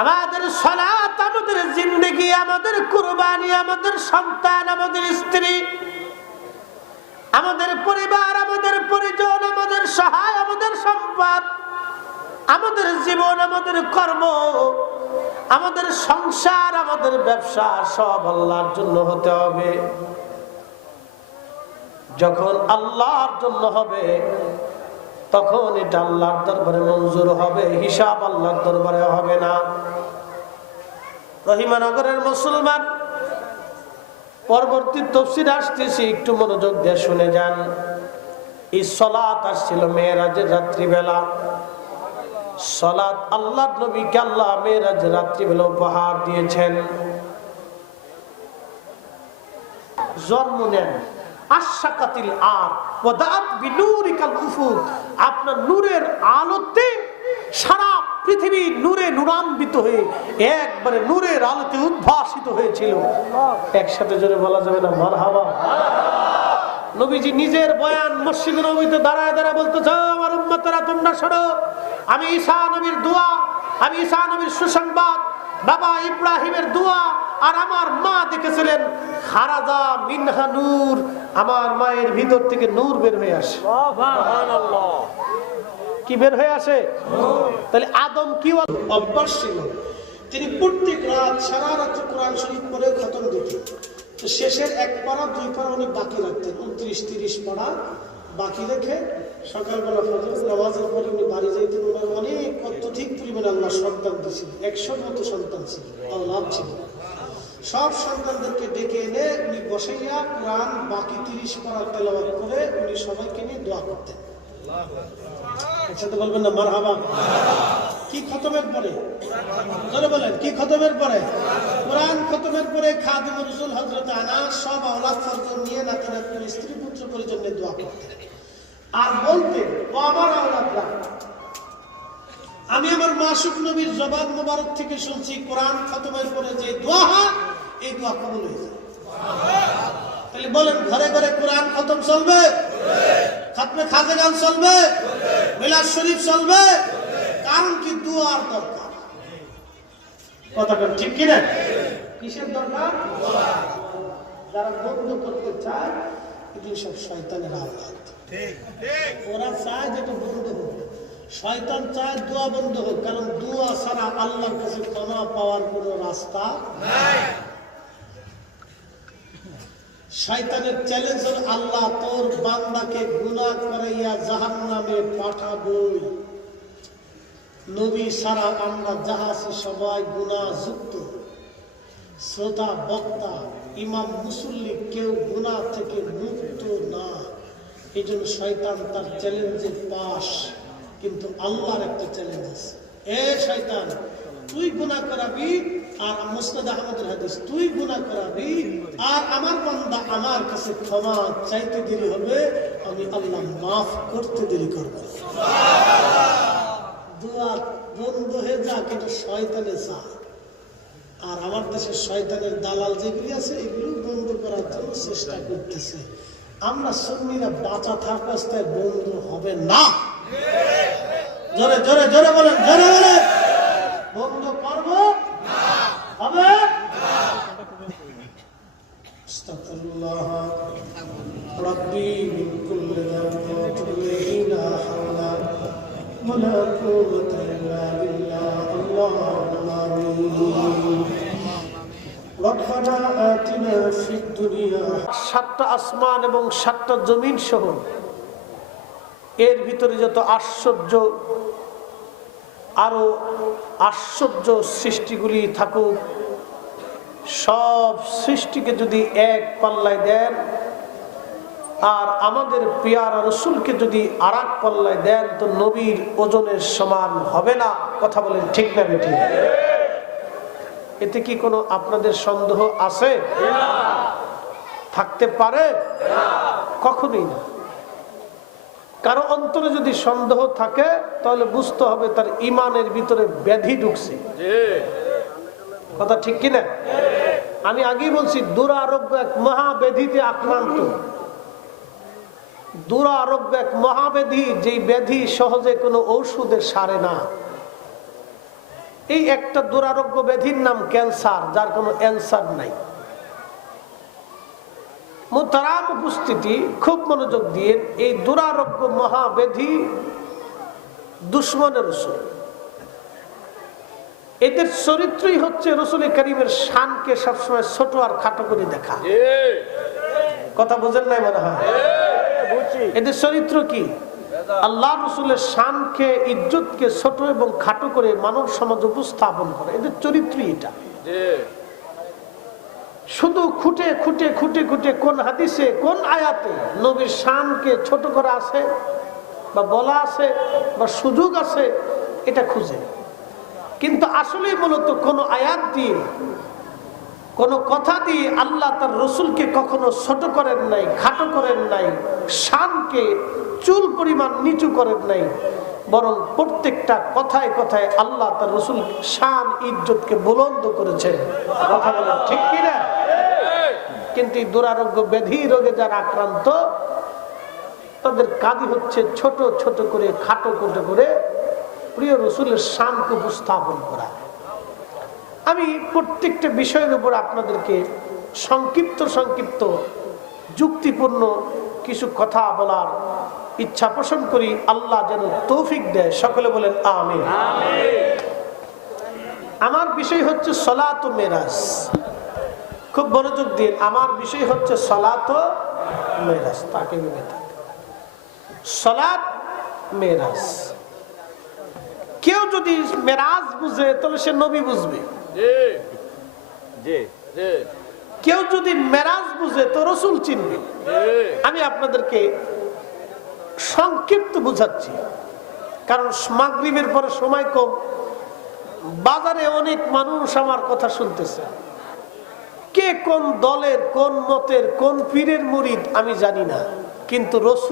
আমাদের সালাত, আমাদের জিন্দেগি, আমাদের কুরবানি, আমাদের সন্তান, আমাদের স্ত্রী, আমাদের পরিবার, আমাদের পরিজন, আমাদের সহায়, আমাদের সম্পদ, আমাদের জীবন, আমাদের কর্ম, আমাদের সংসার, আমাদের ব্যবসা সব আল্লাহর জন্য হতে হবে। যখন আল্লাহর জন্য হবে তখন এটা আল্লাহর দরবারে মঞ্জুর হবে, হিসাব আল্লাহর দরবারে হবে না। রহিমানগরের মুসলমান, পরবর্তী তাফসীর আসতেছি, একটু মনোযোগ দিয়ে শুনে যান। এই সালাত আসছিল মেরাজের রাত্রিবেলা। সালাত আল্লাহর নবীকে আল্লাহ মেরাজের রাত্রিবেলা উপহার দিয়েছেন। জন্ম নেন আশাকাতিল আর ওয়াদাত বিনুরিকাল উফুক, আপনার নূরের আলোতে সারা পৃথিবী নূরে নূরান্বিত হয়ে একবারে নূরের আলোতে উদ্ভাসিত হয়েছিল। একসাথে জোরে বলা যাবে না মারহাবা? নবীজি নিজের বয়ান মসজিদে নববীতে দাঁড়ায় দাঁড়ায় বলতেছে, আমার উম্মতেরা তোমরা শোনো, আমি ঈসা নবীর দোয়া, আমি ঈসা নবীর সুসংবাদ, বাবা ইব্রাহিমের দোয়া, আর আমার মা দেখেছিলেন খারাজা মিনহা নূর, আমার মায়ের ভিতর থেকে নূর বের হয়ে আসে। সুবহানাল্লাহ। কি বের হয়ে আসে? তাহলে আদম কি অভ্যাস ছিল, তিনি প্রত্যেক রাত সারা রাত কোরআন শরীফ পড়ে খতম দিতেন। তো শেষের এক পারা দুই পারা উনি বাকি রাখতেন, 29-30 পারা বাকি রেখে সকালবেলা ফজরের নামাজের পরে উনি বাড়ি যাইতেন। ওনার অনেক অত্যধিক পরিমাণে আল্লাহ সন্তান দিয়েছিল, 100 মতো সন্তান ছিল, আওলাদ ছিল। সব সন্তানদেরকে ডেকে এনে উনি বসাইয়া কোরআন বাকি 30 পারা তেলাওয়াত করে উনি সবাইকে নিয়ে দোয়া করতেন। একসাথে বলবেন না মারহাবা? কি খতমের পরে? জোরে বলেন, কি খতমের পরে? কোরআন খতমের পরে খাদিমুর রাসূল হযরত আনাস সব আওলাদ ফরজন নিয়ে নাতি নাতনি স্ত্রী পুত্র পরিজন নিয়ে দোয়া করতেন। আর বলতেন, ও আমার আওলাদরা, আমি আমার মাসুক নবীর জবান মোবারক থেকে শুনছি কোরআন খতমের পরে যে দোয়া হয় এই দোয়া কবুল হয়ে যায়। তাহলে বলেন, ঘরে ঘরে কোরআন খতম চলবে, খতমে খাজেগান চলবে, মিলাদ শরীফ চলবে, কারণ কি দোয়ার দরকার। কথাটা ঠিক কিনা? কিসের দরকার? যারা বন্ধ করতে চায় এগুলো সব শয়তানের আওলাদ। ওরা চায় যেটা বন্ধ হোক, শয়তান চায় দোয়া বন্ধ হোক, কারণ দোয়া ছাড়া আল্লাহর কাছে ক্ষমা পাওয়ার কোনো রাস্তা নাই। শয়তানের চ্যালেঞ্জ হল, আল্লাহ তোর বান্দাকে গুনাহ করাইয়া জাহান্নামে পাঠাবই। নবী সারা আমরা জাহাজে সবাই গুনাহযুক্ত, শ্রোতা বক্তা ইমাম মুসল্লি কেউ গুনাহ থেকে মুক্ত না। এই জন্য শয়তান তার চ্যালেঞ্জে পাস, কিন্তু আল্লাহর একটা চ্যালেঞ্জ আছে। এ শয়তান, তুই গুনাহ করাবি, আর মুসনাদ আহমদের হাদিস, তুই গুনাহ করাবি আর আমার বান্দা আমার কাছে ক্ষমা চাইতে দেরি হবে, আমি আল্লাহ মাফ করতে দেরি করব। দোয়া বন্ধ হয়ে যা, কিন্তু শয়তানে চায়। আর আমার দেশে শয়তানের দালাল যেগুলি আছে এগুলো বন্ধ করার জন্য চেষ্টা করতেছে। আমরা সুন্নিরা বাঁচা থাকা অবস্থায় বন্ধ হবে না। জোরে জোরে জোরে বলেন, জোরে বলেন, বন্ধ করব হবে। আস্তাগফিরুল্লাহ রাব্বি মিন কুল্লি যামবিন লা হাওলা ওয়ালা কুওয়াতা ইল্লা বিল্লাহ। আল্লাহুম্মা আমিন। রব্বানা আতিনা ফিদ দুনিয়া, 7টা আসমান এবং 7টা জমিন সহ এর ভিতরে যত আশ্চর্য আরো আশ্চর্য সৃষ্টিগুলি থাকুক, সব সৃষ্টিকে যদি এক পাল্লায় দেন আর আমাদের পিয়ারা রসুলকে যদি আর এক পাল্লায় দেন, তো নবীর ওজনের সমান হবে না। কথা বলেন ঠিক না বেঠিক? এতে কি কোনো আপনাদের সন্দেহ আছে? থাকতে পারে? কখনোই না। কারো অন্তরে যদি সন্দেহ থাকে তাহলে বুঝতে হবে তার ইমানের ভিতরে ব্যাধি ঢুকছে। কথা ঠিক কিনা? আমি আগেই বলছি, দুরারোগ্য এক মহাব্যাধিতে আক্রান্ত। দুরারোগ্য এক মহাব্যাধি, যেই ব্যাধি সহজে কোনো ঔষধে সারে না। এই একটা দুরারোগ্য ব্যাধির নাম ক্যান্সার, যার কোনো অ্যান্সার নাই। মুহতারাম উপস্থিতি, খুব মনোযোগ দিয়ে, এই দুরারোগ্য মহাব্যাধি দুশ্মনের রাসূল। এদের চরিত্রই হচ্ছে রাসূল কারীমের শানকে সবসময় ছোট আর খাটো করে দেখা। কথা বুঝেন নাই মনে হয়? এদের চরিত্র কি? আল্লাহ রাসূলের শানকে, ইজ্জতকে ছোট এবং খাটো করে মানব সমাজ উপস্থাপন করে। এদের চরিত্রই এটা। শুধু খুঁটে খুঁটে খুঁটে খুঁটে কোন হাদিসে কোন আয়াতে নবীর শানকে ছোট করা আছে বা বলা আছে বা সুযোগ আছে, এটা খুঁজে। কিন্তু আসলে মূলত কোন আয়াত দিয়ে, কোন কথা দিয়ে আল্লাহ তার রসুলকে কখনো ছোট করেন নাই, খাটো করেন নাই, শানকে চুল পরিমাণ নিচু করেন নাই, বরং প্রত্যেকটা কথায় কথায় আল্লাহ তার রসুল শান ইজ্জতকে বুলন্দ করেছেন। কথা বলেন ঠিক কিনা? কিন্তু এই দুরারোগ্য ব্যাধি রোগে যারা আক্রান্ত, তাদের কাজই হচ্ছে ছোট ছোট করে, খাটো খাটো করে প্রিয় রসুলের শানকে উপস্থাপন করা। আমি প্রত্যেকটা বিষয়ের উপর আপনাদেরকে সংক্ষিপ্ত সংক্ষিপ্ত যুক্তিপূর্ণ কিছু কথা বলার ইচ্ছা পোষণ করি। আল্লাহ যেন তৌফিক দেয়। সকলে বলেন আমিন। আমার বিষয় হচ্ছে সালাত ও মেরাজ। খুব মনোযোগ দিন, আমার বিষয় হচ্ছে সালাত ও মেরাজ। তাকে ভেবে থাকে সালাত মেরাজ। কেউ যদি মেরাজ বুঝে তাহলে সে নবী বুঝবে। কেউ যদি মেরাজ বুঝে তো রসুল চিনবে। আমি আপনাদেরকে সংক্ষিপ্ত বুঝাচ্ছি, কারণ মাগরিবের পরে সময় কম। বাজারে অনেক মানুষ আমার কথা শুনতেছে। কে কোন দলের, কোন মতের, কোন পীরের মুরিদ আমি জানি না, কিন্তু রসুল